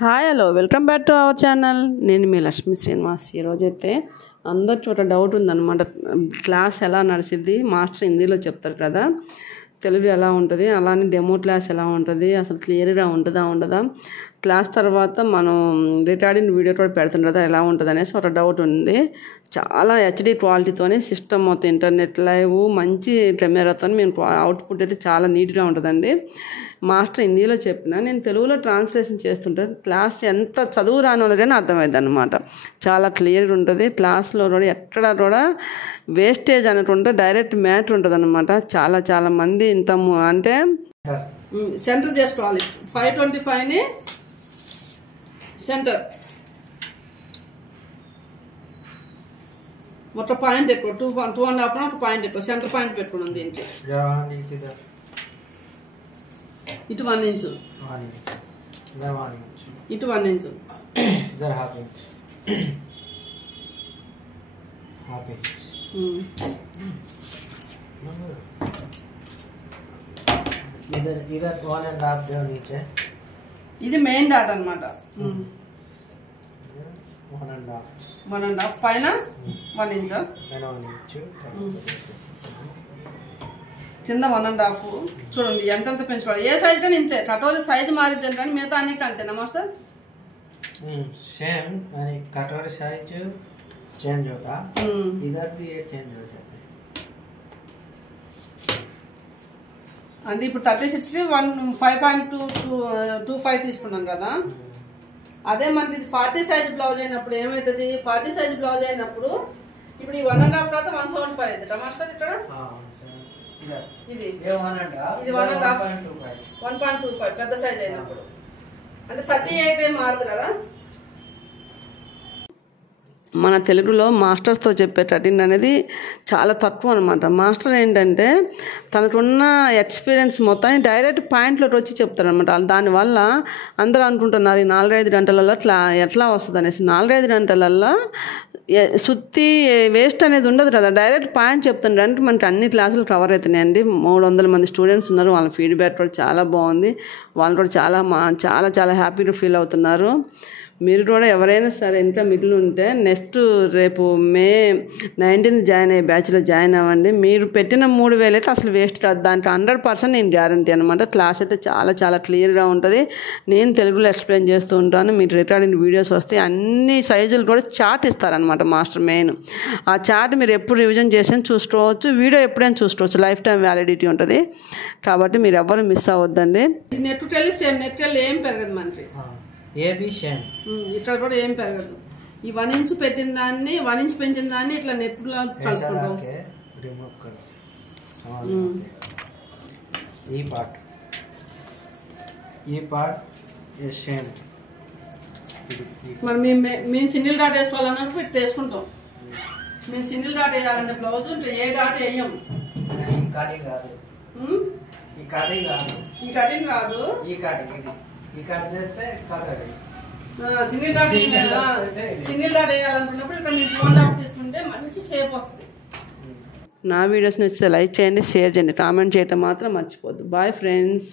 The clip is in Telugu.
Hi hello welcome back to our channel. నేను మీ లక్ష్మీ శ్రీనివాస్. ఈరోజైతే అందరి చోట డౌట్ ఉందన్నమాట. క్లాస్ ఎలా నడిచిద్ది, మాస్టర్ హిందీలో చెప్తారు కదా, తెలుగు ఎలా ఉంటుంది, అలానే డెమో క్లాస్ ఎలా ఉంటుంది, అసలు క్లియర్గా ఉంటుందా ఉండదా, క్లాస్ తర్వాత మనం రికార్డింగ్ వీడియో కూడా పెడుతుంది కదా ఎలా ఉంటుంది అనేసి ఒక డౌట్ ఉంది. చాలా హెచ్డి క్వాలిటీతోనే సిస్టమ్ మొత్తం ఇంటర్నెట్ లైవ్ మంచి కెమెరాతో మేము అవుట్పుట్ అయితే చాలా నీట్గా ఉంటుందండి. మాస్టర్ హిందీలో చెప్పిన నేను తెలుగులో ట్రాన్స్లేషన్ చేస్తుంటే క్లాస్ ఎంత చదువు రాని వాళ్ళకైనా అర్థమైంది అనమాట. చాలా క్లియర్గా ఉంటుంది. క్లాస్లో కూడా ఎక్కడ కూడా వేస్టేజ్ అనుకుంటే డైరెక్ట్ మ్యాటర్ ఉంటుంది అనమాట. చాలా చాలా మంది ఇంత అంటే సెంటర్ చేసుకోవాలి. 525ని సెంటర్ మొత్తం పాయింట్ ఎక్కువ 2.5 ఒక పాయింట్ ఎక్కువ సెంటర్ పాయింట్ పెట్టుకున్నాం. దీనికి ఇటు 1 ఇంచు, ఇటు 1 ఇంచు, ఇది మెయిన్ డాట్ అనమాట. 1.5 పైన 1 ఇంచు, కింద 1.5. చూడండి ఎంతెంత పెంచుకోవాలి. ఏ సైజ్ కానీ ఇంతే. కటోరీ సైజ్ మారిద్దాం కానీ మిగతా అన్నిటి అంతేనా మాస్టర్? सेम कटोरी साइज चेंज होता, इधर भी ये चेंज हो जाता है. అంటే ఇప్పుడు 36 5.25 తీసుకున్నాం కదా. అదే మనకి 40 సైజ్ బ్లౌజ్ అయినప్పుడు ఏమవుతుంది? 40 సైజ్ బ్లౌజ్ అయినప్పుడు ఇప్పుడు ఈ 1.5 తర్వాత 175 అవుతుంది మాస్టర్. ఇక్కడ ఇది 1.25 పెద్ద సైజ్ అయినప్పుడు అంటే 38 మారదు కదా. మన తెలుగులో మాస్టర్స్తో చెప్పే కటింగ్ అనేది చాలా తక్కువ అనమాట. మాస్టర్ ఏంటంటే తనకున్న ఎక్స్పీరియన్స్ మొత్తాన్ని డైరెక్ట్ పాయింట్లోకి వచ్చి చెప్తారనమాట. దానివల్ల అందరూ అనుకుంటున్నారు ఈ 4-5 గంటలలో ఎట్లా వస్తుంది అనేసి. 4-5 గంటలలో సుత్తి వేస్ట్ అనేది ఉండదు కదా. డైరెక్ట్ పాయింట్ చెప్తాను అంటే మనకి అన్ని క్లాసులు కవర్ అవుతున్నాయండి. 300 మంది స్టూడెంట్స్ ఉన్నారు. వాళ్ళ ఫీడ్బ్యాక్ కూడా చాలా బాగుంది. వాళ్ళు కూడా చాలా చాలా హ్యాపీగా ఫీల్ అవుతున్నారు. మీరు కూడా ఎవరైనా సరే ఇంకా మిగిలి ఉంటే నెక్స్ట్ రేపు May 19 జాయిన్ అయ్యే బ్యాచ్లో జాయిన్ అవ్వండి. మీరు పెట్టిన 3,000 అయితే అసలు వేస్ట్ కాదు. దాంట్లో 100% నేను గ్యారంటీ అనమాట. క్లాస్ అయితే చాలా చాలా క్లియర్గా ఉంటుంది. నేను తెలుగులో ఎక్స్ప్లెయిన్ చేస్తూ ఉంటాను. మీరు రికార్డింగ్ వీడియోస్ వస్తే అన్ని సైజులు కూడా చార్ట్ ఇస్తారనమాట మాస్టర్. మెయిన్ ఆ చార్ట్ మీరు ఎప్పుడు రివిజన్ చేసి చూసుకోవచ్చు. వీడియో ఎప్పుడైనా చూసుకోవచ్చు. లైఫ్ టైం వ్యాలిడిటీ ఉంటుంది. కాబట్టి మీరు ఎవరు మిస్ అవ్వద్దండి. నెట్ టెలి సేమ్ నెట్ టెలి ఏం పెరగదు మనకి. ఇక్కడ కూడా ఏం పెరగదు. ఈ 1 ఇంచు పెట్టిన దాన్ని 1 ఇంచు పెంచిన దాన్ని ఇట్లా నెప్పులో కలుపుకుంటాం. మరి మేము సింగిల్ డాట్ వేసుకోవాలన్నప్పుడు ఇట్లా వేసుకుంటాం. మేము సింగిల్ డాట్ వేయాలంటే బ్లౌజ్ ఏ డాట్ వేయం. ఈ కటింగ్ కాదు. సింగిల్ డాట్ వేయాలనుకున్నప్పుడు ఇక్కడ మీరు 2.5 తీసుకుంటే మంచి షేప్ వస్తుంది. నా వీడియోస్ నచ్చితే లైక్ చేయండి, షేర్ చేయండి, కామెంట్ చేయటం మాత్రం మర్చిపోద్దు. Bye friends.